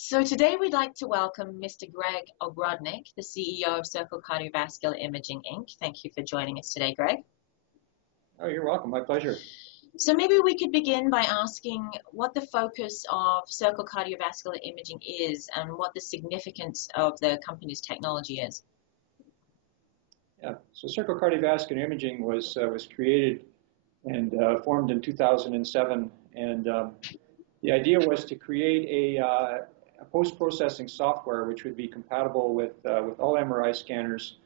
So today we'd like to welcome Mr. Greg Ogrodnick, the CEO of Circle Cardiovascular Imaging Inc. Thank you for joining us today, Greg. Oh, you're welcome. My pleasure. So maybe we could begin by asking what the focus of Circle Cardiovascular Imaging is and what the significance of the company's technology is. Yeah. So Circle Cardiovascular Imaging was created and formed in 2007, and the idea was to create a post-processing software which would be compatible with all MRI scanners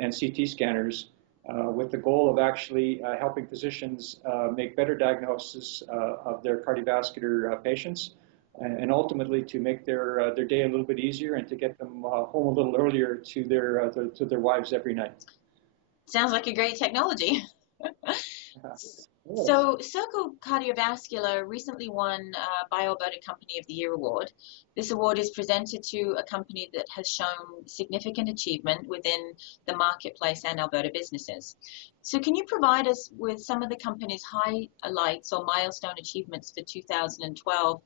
and CT scanners, with the goal of actually helping physicians make better diagnosis of their cardiovascular patients, and ultimately to make their day a little bit easier and to get them home a little earlier to their wives every night. Sounds like a great technology. So Circle Cardiovascular recently won BioAlberta Company of the Year award. This award is presented to a company that has shown significant achievement within the marketplace and Alberta businesses. So can you provide us with some of the company's highlights or milestone achievements for 2012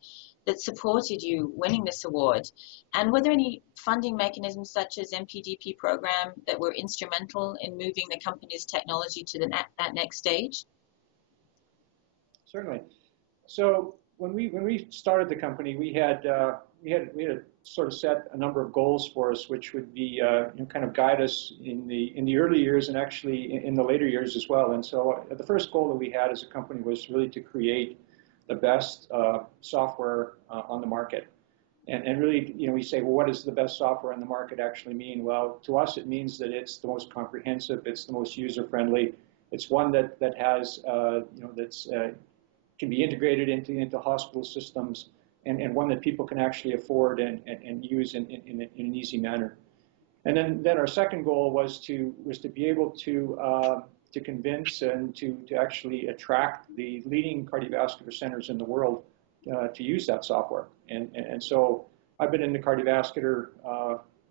that supported you winning this award? And were there any funding mechanisms such as MPDP program that were instrumental in moving the company's technology to that next stage? Certainly. So when we started the company, we had sort of set a number of goals for us, which would be kind of guide us in the early years and actually in the later years as well. And so the first goal that we had as a company was really to create the best software on the market. And really, we say, well, what does the best software on the market actually mean? Well, to us, it means that it's the most comprehensive, it's the most user-friendly, it's one that has that's can be integrated into hospital systems, and one that people can actually afford and use in an easy manner. And then our second goal was to be able to convince and to actually attract the leading cardiovascular centers in the world to use that software. And so I've been in the cardiovascular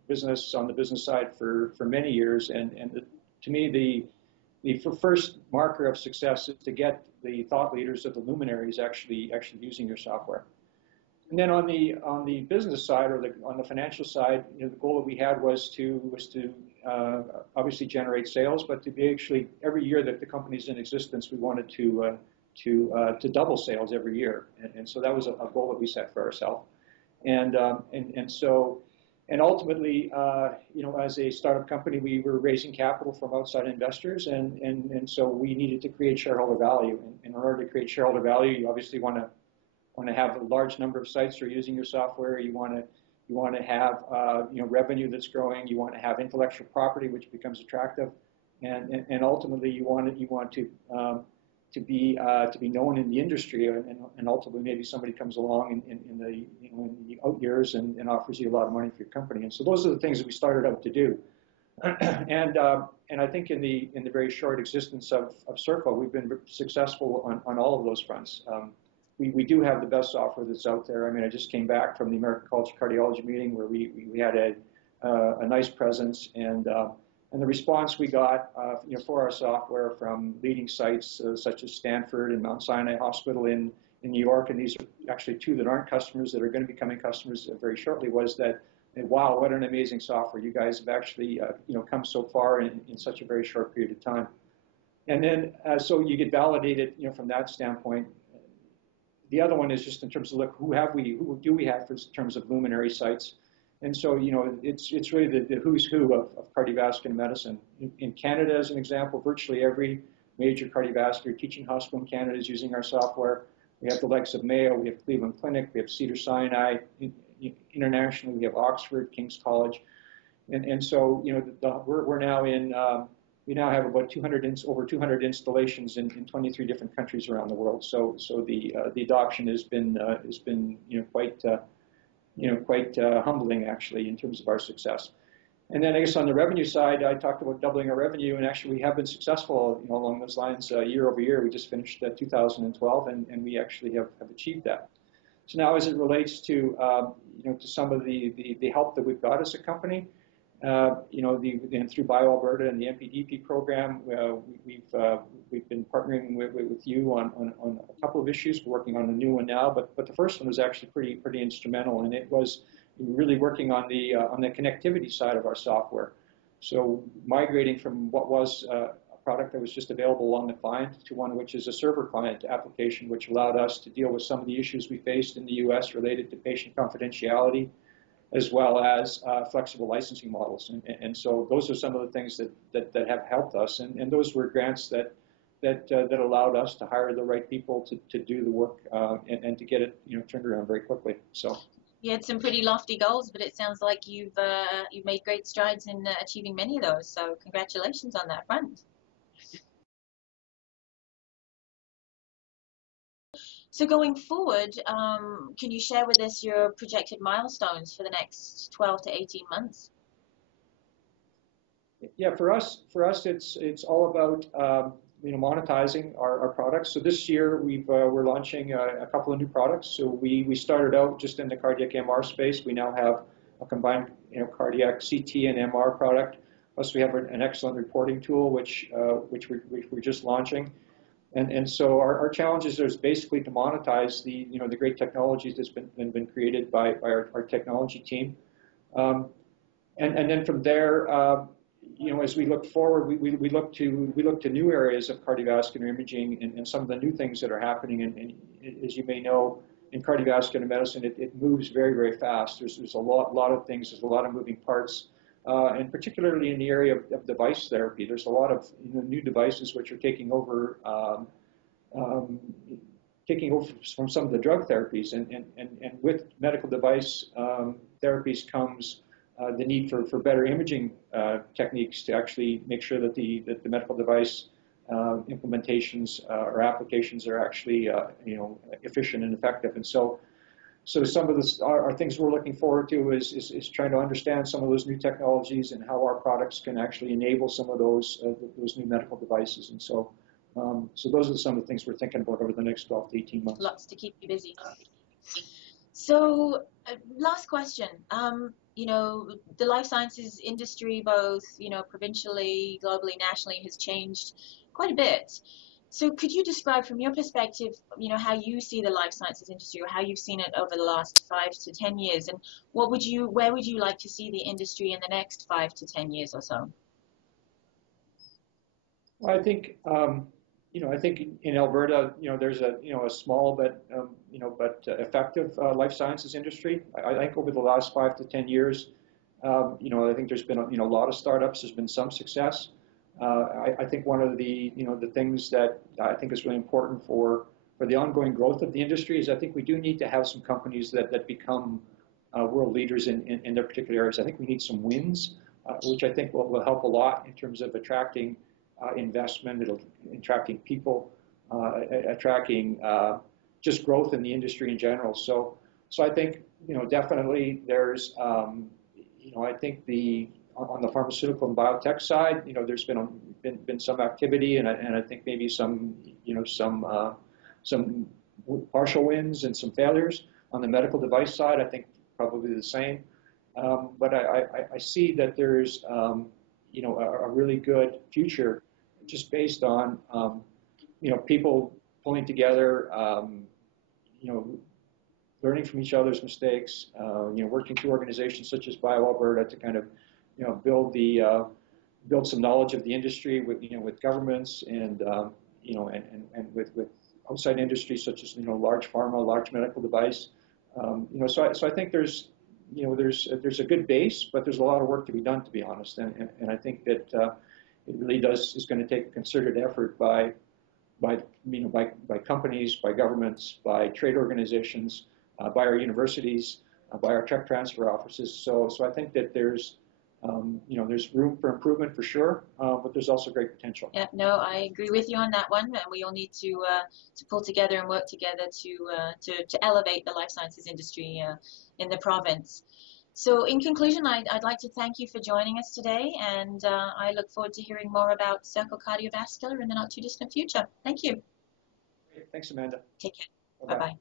business on the business side for many years, and to me the first marker of success is to get the thought leaders of the luminaries actually using your software. And then on the business side, or on the financial side, the goal that we had was to obviously generate sales, but to be actually every year that the company's in existence, we wanted to double sales every year, and so that was a goal that we set for ourselves. And ultimately, as a startup company, we were raising capital from outside investors, and so we needed to create shareholder value. And in order to create shareholder value, you obviously want to have a large number of sites that are using your software. You want to have revenue that's growing. You want to have intellectual property, which becomes attractive, and ultimately you want to be known in the industry, and ultimately maybe somebody comes along in the out years and offers you a lot of money for your company. And so those are the things that we started out to do. And I think in the very short existence of Circle, we've been successful on all of those fronts. We do have the best software that's out there. I mean, I just came back from the American College of Cardiology meeting where we had a nice presence, and the response we got for our software from leading sites such as Stanford and Mount Sinai Hospital in New York, and these are actually two that aren't customers that are going to be becoming customers very shortly, was that, wow, what an amazing software. You guys have actually come so far in such a very short period of time. And then so you get validated from that standpoint. The other one is just in terms of, look, who do we have in terms of luminary sites? And so, it's really the who's who of cardiovascular medicine. In Canada, as an example, virtually every major cardiovascular teaching hospital in Canada is using our software. We have the likes of Mayo, we have Cleveland Clinic, we have Cedars-Sinai. Internationally, we have Oxford, King's College. And so, we're now in, we now have about over 200 installations in 23 different countries around the world. So the adoption has been quite humbling, actually, in terms of our success. And then I guess on the revenue side, I talked about doubling our revenue, and actually we have been successful along those lines year over year. We just finished 2012, and we actually have achieved that. So now as it relates to to some of the help that we've got as a company, And through BioAlberta and the MPDP program, we've been partnering with you on a couple of issues. We're working on a new one now, but the first one was actually pretty instrumental, and it was really working on the connectivity side of our software. So migrating from what was a product that was just available on the client to one which is a server client application, which allowed us to deal with some of the issues we faced in the U.S. related to patient confidentiality, as well as flexible licensing models. And so those are some of the things that have helped us. And those were grants that allowed us to hire the right people to do the work and to get it turned around very quickly. So you had some pretty lofty goals, but it sounds like you've made great strides in achieving many of those. So congratulations on that front. So going forward, can you share with us your projected milestones for the next 12 to 18 months? Yeah, for us, it's all about monetizing our products. So this year we're launching a couple of new products. So we started out just in the cardiac MR space. We now have a combined cardiac CT and MR product. Plus we have an excellent reporting tool which we're just launching. And so our challenges is basically to monetize the great technologies that's been created by our technology team, and then from there, as we look forward, we look to new areas of cardiovascular imaging and some of the new things that are happening. And as you may know, in cardiovascular medicine, it moves very fast. There's a lot of things. There's a lot of moving parts. And particularly in the area of device therapy, there's a lot of new devices which are taking over from some of the drug therapies. And with medical device therapies comes the need for better imaging techniques to actually make sure that the medical device implementations or applications are actually efficient and effective. And so some of this are things we're looking forward to is trying to understand some of those new technologies and how our products can actually enable some of those new medical devices. And so those are some of the things we're thinking about over the next 12 to 18 months. Lots to keep you busy. So last question. The life sciences industry, both provincially, globally, nationally, has changed quite a bit. So could you describe from your perspective, how you see the life sciences industry or how you've seen it over the last 5 to 10 years, and where would you like to see the industry in the next 5 to 10 years or so? Well, I think in Alberta, there's a small but effective life sciences industry. I think over the last 5 to 10 years, I think there's been a lot of startups. There's been some success. I think one of the things that I think is really important for the ongoing growth of the industry is I think we do need to have some companies that become world leaders in their particular areas. I think we need some wins, which I think will help a lot in terms of attracting investment, attracting people, attracting just growth in the industry in general. So I think definitely there's I think on the pharmaceutical and biotech side, there's been some activity, and I think maybe some partial wins and some failures. On the medical device side, I think probably the same. But I see that there's a really good future just based on people pulling together, learning from each other's mistakes, working through organizations such as BioAlberta to kind of build some knowledge of the industry with governments and with outside industries such as large pharma, large medical device. So I think there's a good base, but there's a lot of work to be done, to be honest. And I think that it really is going to take a concerted effort by companies, by governments, by trade organizations, by our universities, by our tech transfer offices. So I think that there's room for improvement for sure, but there's also great potential. Yeah, no, I agree with you on that one. And we all need to pull together and work together to elevate the life sciences industry in the province. So in conclusion, I'd like to thank you for joining us today, and I look forward to hearing more about Circle Cardiovascular in the not too distant future. Thank you. Great. Thanks, Amanda. Take care. Bye-bye.